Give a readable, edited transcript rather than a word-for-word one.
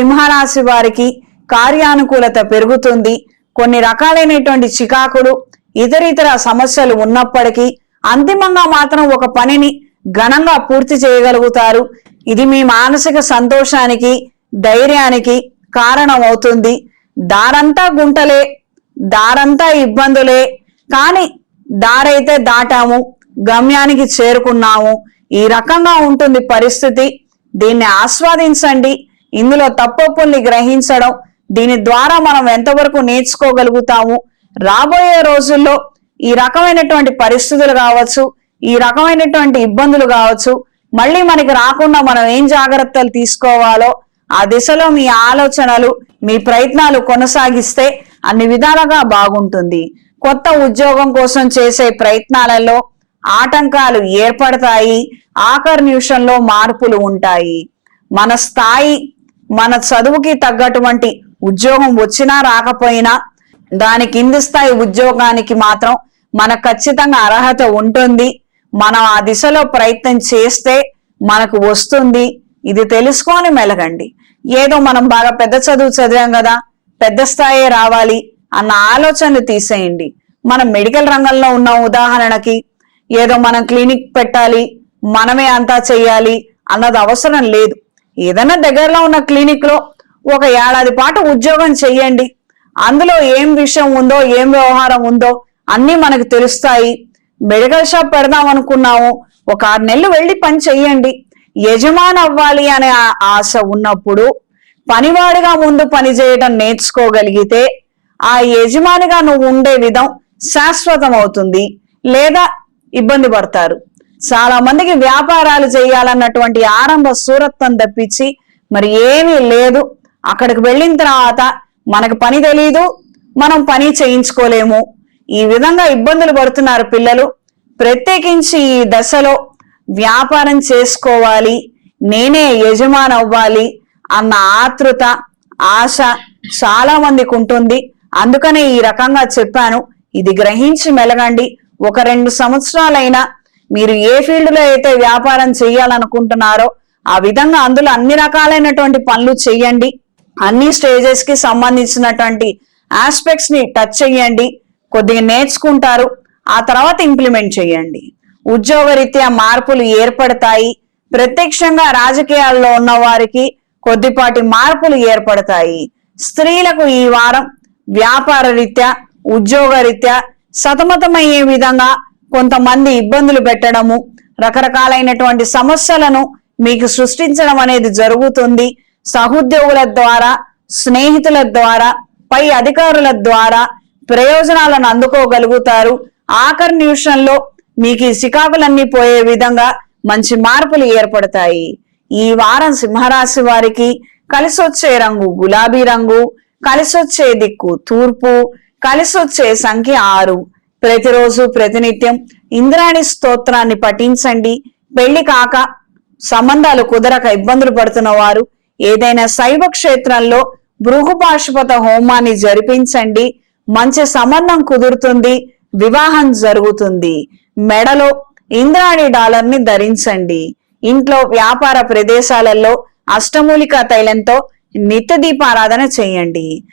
సింహరాశి వారికి కార్యానుకూలత పెరుగుతుంది. కొన్ని రకాలైనటువంటి చికాకులు ఇతరితర సమస్యలు ఉన్నప్పటికీ అంతిమంగా మాత్రం ఒక పనిని ఘనంగా పూర్తి చేయగలుగుతారు. ఇది మీ మానసిక సంతోషానికి ధైర్యానికి కారణం అవుతుంది. దారంతా గుంటలే, దారంతా ఇబ్బందులే, కానీ దారైతే దాటాము, గమ్యానికి చేరుకున్నాము. ఈ రకంగా ఉంటుంది పరిస్థితి. దీన్ని ఆస్వాదించండి. ఇందులో తప్పొప్పుల్ని గ్రహించడం, దీని ద్వారా మనం ఎంతవరకు నేర్చుకోగలుగుతాము, రాబోయే రోజుల్లో ఈ రకమైనటువంటి పరిస్థితులు కావచ్చు, ఈ రకమైనటువంటి ఇబ్బందులు కావచ్చు, మళ్ళీ మనకి రాకుండా మనం ఏం జాగ్రత్తలు తీసుకోవాలో ఆ దిశలో మీ ఆలోచనలు, మీ ప్రయత్నాలు కొనసాగిస్తే అన్ని విధాలుగా బాగుంటుంది. కొత్త ఉద్యోగం కోసం చేసే ప్రయత్నాలలో ఆటంకాలు ఏర్పడతాయి. ఆఖరి నిమిషంలో మార్పులు ఉంటాయి. మన స్థాయి, మన చదువుకి తగ్గటువంటి ఉద్యోగం వచ్చినా రాకపోయినా దాని కింది స్థాయి ఉద్యోగానికి మాత్రం మనకు ఖచ్చితంగా అర్హత ఉంటుంది. మనం ఆ దిశలో ప్రయత్నం చేస్తే మనకు వస్తుంది. ఇది తెలుసుకొని మెలగండి. ఏదో మనం బాగా పెద్ద చదువు చదివాం కదా, పెద్ద స్థాయి రావాలి అన్న ఆలోచనలు తీసేయండి. మనం మెడికల్ రంగంలో ఉన్న ఉదాహరణకి ఏదో మనం క్లినిక్ పెట్టాలి, మనమే అంతా చెయ్యాలి అన్నది అవసరం లేదు. ఏదైనా దగ్గరలో ఉన్న క్లినిక్ లో ఒక ఏడాది పాటు ఉద్యోగం చెయ్యండి. అందులో ఏం విషయం ఉందో, ఏం వ్యవహారం ఉందో అన్ని మనకు తెలుస్తాయి. మెడికల్ షాప్ పెడదాం అనుకున్నాము, ఒక 6 నెలలు వెళ్ళి పని చెయ్యండి. యజమాని అవ్వాలి అనే ఆశ ఉన్నప్పుడు పనివాడిగా ముందు పని చేయడం నేర్చుకోగలిగితే ఆ యజమానిగా నువ్వు ఉండే విధం శాశ్వతం అవుతుంది. లేదా ఇబ్బంది పడతారు. చాలా మందికి వ్యాపారాలు చేయాలన్నటువంటి ఆరంభ సూరత్వం తప్పించి మరి ఏమీ లేదు. అక్కడికి వెళ్ళిన తర్వాత మనకు పని తెలీదు, మనం పని చేయించుకోలేము. ఈ విధంగా ఇబ్బందులు పడుతున్నారు పిల్లలు. ప్రత్యేకించి ఈ దశలో వ్యాపారం చేసుకోవాలి, నేనే యజమాని అవ్వాలి అన్న ఆతృత, ఆశ చాలా మందికి ఉంటుంది. అందుకనే ఈ రకంగా చెప్పాను. ఇది గ్రహించి మెలగండి. 1-2 సంవత్సరాలైనా మీరు ఏ ఫీల్డ్ లో అయితే వ్యాపారం చేయాలనుకుంటున్నారో ఆ విధంగా అందులో అన్ని రకాలైనటువంటి పనులు చెయ్యండి. అన్ని స్టేజెస్ కి సంబంధించినటువంటి ఆస్పెక్ట్స్ ని టచ్ చెయ్యండి. కొద్దిగా నేర్చుకుంటారు, ఆ తర్వాత ఇంప్లిమెంట్ చేయండి. ఉద్యోగరీత్యా మార్పులు ఏర్పడతాయి. ప్రత్యక్షంగా రాజకీయాల్లో ఉన్న వారికి కొద్దిపాటి మార్పులు ఏర్పడతాయి. స్త్రీలకు ఈ వారం వ్యాపార రీత్యా, ఉద్యోగ రీత్యా సతమతమయ్యే విధంగా కొంతమంది ఇబ్బందులు పెట్టడము, రకరకాలైనటువంటి సమస్యలను మీకు సృష్టించడం అనేది జరుగుతుంది. సహోద్యోగుల ద్వారా, స్నేహితుల ద్వారా, పై అధికారుల ద్వారా ప్రయోజనాలను అందుకోగలుగుతారు. ఆఖరి నిమిషంలో మీకు ఈ చికాకులన్నీ పోయే విధంగా మంచి మార్పులు ఏర్పడతాయి. ఈ వారం సింహరాశి వారికి కలిసొచ్చే రంగు గులాబీ రంగు, కలిసొచ్చే దిక్కు తూర్పు, కలిసొచ్చే సంఖ్య 6. ప్రతిరోజు ప్రతినిత్యం ఇంద్రాణి స్తోత్రాన్ని పఠించండి. పెళ్లి కాక, సంబంధాలు కుదరక ఇబ్బందులు పడుతున్న వారు ఏదైనా శైవ క్షేత్రంలో భృగుపాశుపత హోమాన్ని జరిపించండి. మంచి సంబంధం కుదురుతుంది, వివాహం జరుగుతుంది. మెడలో ఇంద్రాణి డాలర్ ని ధరించండి. ఇంట్లో వ్యాపార ప్రదేశాలలో అష్టమూలికా తైలంతో నిత్య దీపారాధన చేయండి.